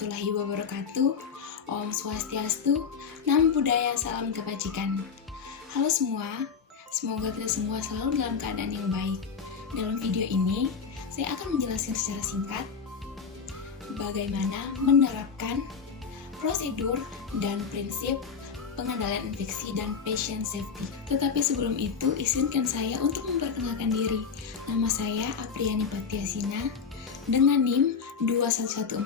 warahmatullahi wabarakatuh. Om Swastiastu, Namo Buddhaya, salam kebajikan. Halo semua, semoga kita semua selalu dalam keadaan yang baik. Dalam video ini, saya akan menjelaskan secara singkat bagaimana menerapkan prosedur dan prinsip pengendalian infeksi dan patient safety. Tetapi sebelum itu, izinkan saya untuk memperkenalkan diri. Nama saya Apriani Patiasina dengan NIM 21142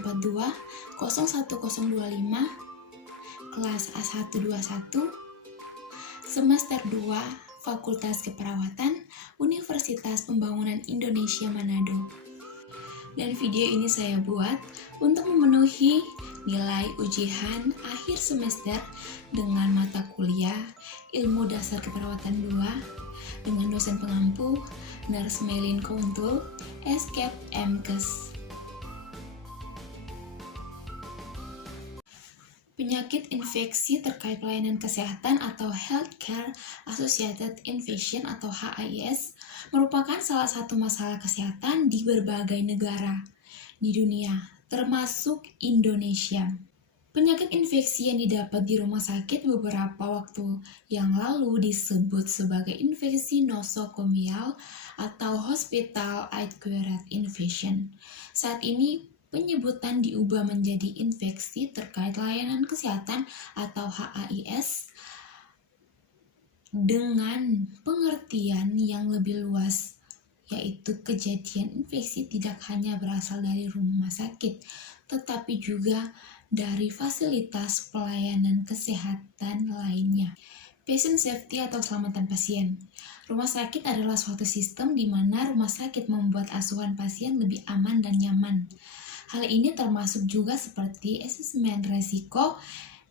01025, kelas A121, semester 2, Fakultas Keperawatan, Universitas Pembangunan Indonesia Manado. Dan video ini saya buat untuk memenuhi nilai ujian akhir semester dengan mata kuliah Ilmu Dasar Keperawatan 2 dengan dosen pengampu Nurse Melin Kountul, Escape MKes. Penyakit infeksi terkait pelayanan kesehatan atau Healthcare Associated Infection atau HAIS merupakan salah satu masalah kesehatan di berbagai negara di dunia, termasuk Indonesia. Penyakit infeksi yang didapat di rumah sakit beberapa waktu yang lalu disebut sebagai infeksi nosokomial atau Hospital Acquired Infection. Saat ini penyebutan diubah menjadi infeksi terkait layanan kesehatan atau HAIS dengan pengertian yang lebih luas, yaitu kejadian infeksi tidak hanya berasal dari rumah sakit, tetapi juga dari fasilitas pelayanan kesehatan lainnya. Patient safety atau keselamatan pasien. Rumah sakit adalah suatu sistem di mana rumah sakit membuat asuhan pasien lebih aman dan nyaman. Hal ini termasuk juga seperti asesmen risiko,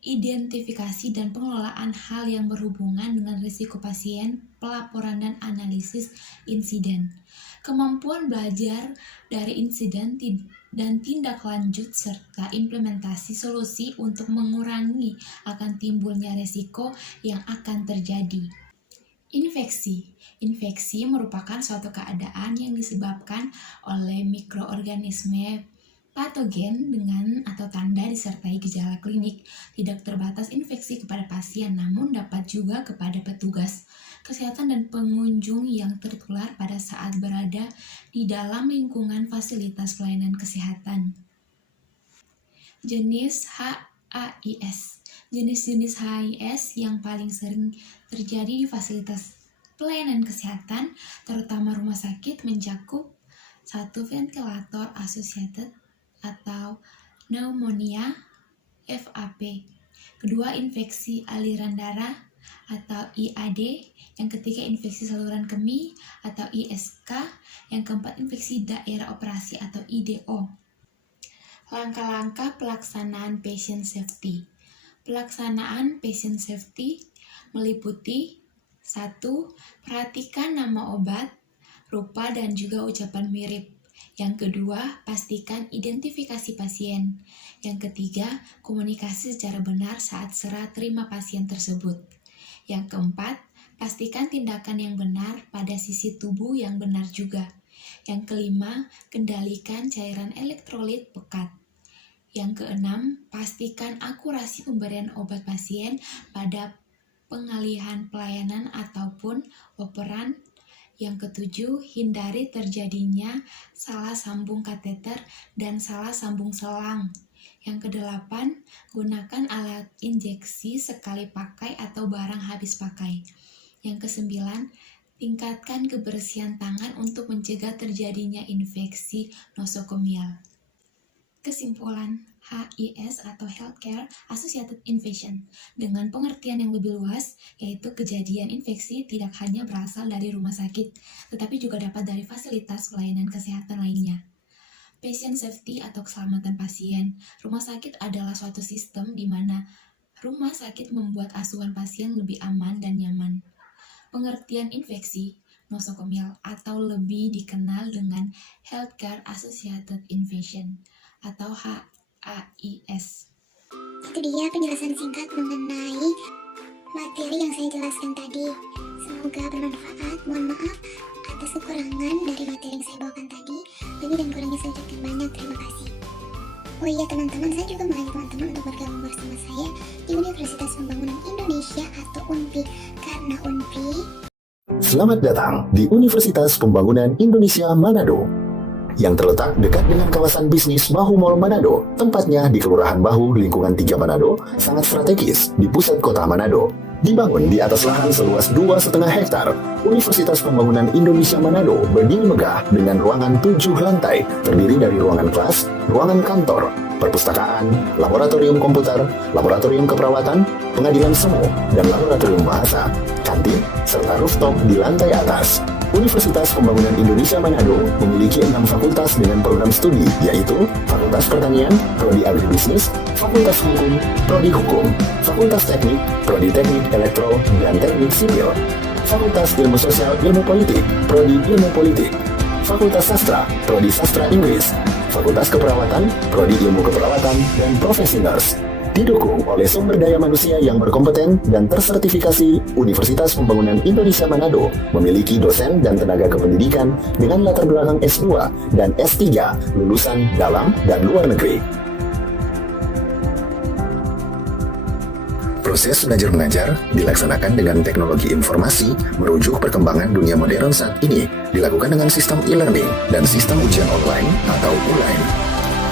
identifikasi dan pengelolaan hal yang berhubungan dengan risiko pasien, pelaporan dan analisis insiden, kemampuan belajar dari insiden dan tindak lanjut serta implementasi solusi untuk mengurangi akan timbulnya risiko yang akan terjadi. Infeksi merupakan suatu keadaan yang disebabkan oleh mikroorganisme patogen dengan atau tanda disertai gejala klinik. Tidak terbatas infeksi kepada pasien, namun dapat juga kepada petugas kesehatan dan pengunjung yang tertular pada saat berada di dalam lingkungan fasilitas pelayanan kesehatan. Jenis HAIS. Jenis-jenis HAIS yang paling sering terjadi di fasilitas pelayanan kesehatan, terutama rumah sakit, mencakup 1. Ventilator associated atau pneumonia (VAP). 2. Infeksi aliran darah atau IAD. Yang ketiga, infeksi saluran kemih atau ISK. Yang keempat, infeksi daerah operasi atau IDO. Langkah-langkah pelaksanaan patient safety. Pelaksanaan patient safety meliputi 1. Perhatikan nama obat, rupa dan juga ucapan mirip. Yang kedua, pastikan identifikasi pasien. Yang ketiga, komunikasi secara benar saat serah terima pasien tersebut. Yang keempat, pastikan tindakan yang benar pada sisi tubuh yang benar juga. Yang kelima, kendalikan cairan elektrolit pekat. Yang keenam, pastikan akurasi pemberian obat pasien pada pengalihan pelayanan ataupun operan. Yang ketujuh, hindari terjadinya salah sambung kateter dan salah sambung selang. Yang kedelapan, gunakan alat injeksi sekali pakai atau barang habis pakai. Yang kesembilan, tingkatkan kebersihan tangan untuk mencegah terjadinya infeksi nosokomial. Kesimpulan, HAIS atau Healthcare Associated Infection dengan pengertian yang lebih luas, yaitu kejadian infeksi tidak hanya berasal dari rumah sakit, tetapi juga dapat dari fasilitas pelayanan kesehatan lainnya. Patient safety atau keselamatan pasien. Rumah sakit adalah suatu sistem di mana rumah sakit membuat asuhan pasien lebih aman dan nyaman. Pengertian infeksi nosokomial atau lebih dikenal dengan Healthcare Associated Infection atau HAIS. Itu dia penjelasan singkat mengenai materi yang saya jelaskan tadi. Semoga bermanfaat. Mohon maaf atas kekurangan dari materi yang saya bawakan tadi. Lebih dan kurangnya saya ucapkan banyak terima kasih. Oh iya teman-teman, saya juga mengajak teman-teman untuk bergabung bersama saya di Universitas Pembangunan Indonesia atau UNPI, karena UNPI Selamat datang di Universitas Pembangunan Indonesia Manado yang terletak dekat dengan kawasan bisnis Bahu Mall Manado. Tempatnya di Kelurahan Bahu, lingkungan 3 Manado, sangat strategis di pusat kota Manado. Dibangun di atas lahan seluas 2,5 hektar, Universitas Pembangunan Indonesia Manado berdiri megah dengan ruangan 7 lantai, terdiri dari ruangan kelas, ruangan kantor, perpustakaan, laboratorium komputer, laboratorium keperawatan, pengadilan semu, dan laboratorium bahasa, kantin, serta rooftop di lantai atas. Universitas Pembangunan Indonesia Manado memiliki 6 fakultas dengan program studi, yaitu Fakultas Pertanian, Prodi Agribisnis, Fakultas Hukum, Prodi Hukum, Fakultas Teknik, Prodi Teknik Elektro dan Teknik Sipil, Fakultas Ilmu Sosial Ilmu Politik, Prodi Ilmu Politik, Fakultas Sastra, Prodi Sastra Inggris, Fakultas Keperawatan, Prodi Ilmu Keperawatan dan Profesi Nurse. Didukung oleh sumber daya manusia yang berkompeten dan tersertifikasi, Universitas Pembangunan Indonesia Manado memiliki dosen dan tenaga kependidikan dengan latar belakang S2 dan S3 lulusan dalam dan luar negeri. Proses belajar mengajar dilaksanakan dengan teknologi informasi merujuk perkembangan dunia modern saat ini, dilakukan dengan sistem e-learning dan sistem ujian online atau ULAIN.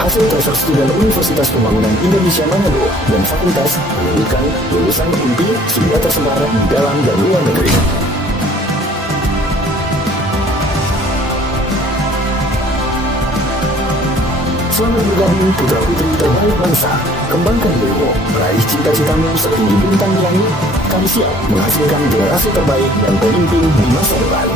Hasil transfer student Universitas Pembangunan Indonesia Manado dan fakultas menunjukkan lulusan UNPI sudah tersebar di dalam dan luar negeri. Selamat bergabung putra-putri terbaik bangsa. Kembangkan dirimu, meraih cita-citamu setinggi bintang di langit. Kami siap menghasilkan generasi terbaik dan pemimpin di masa depan.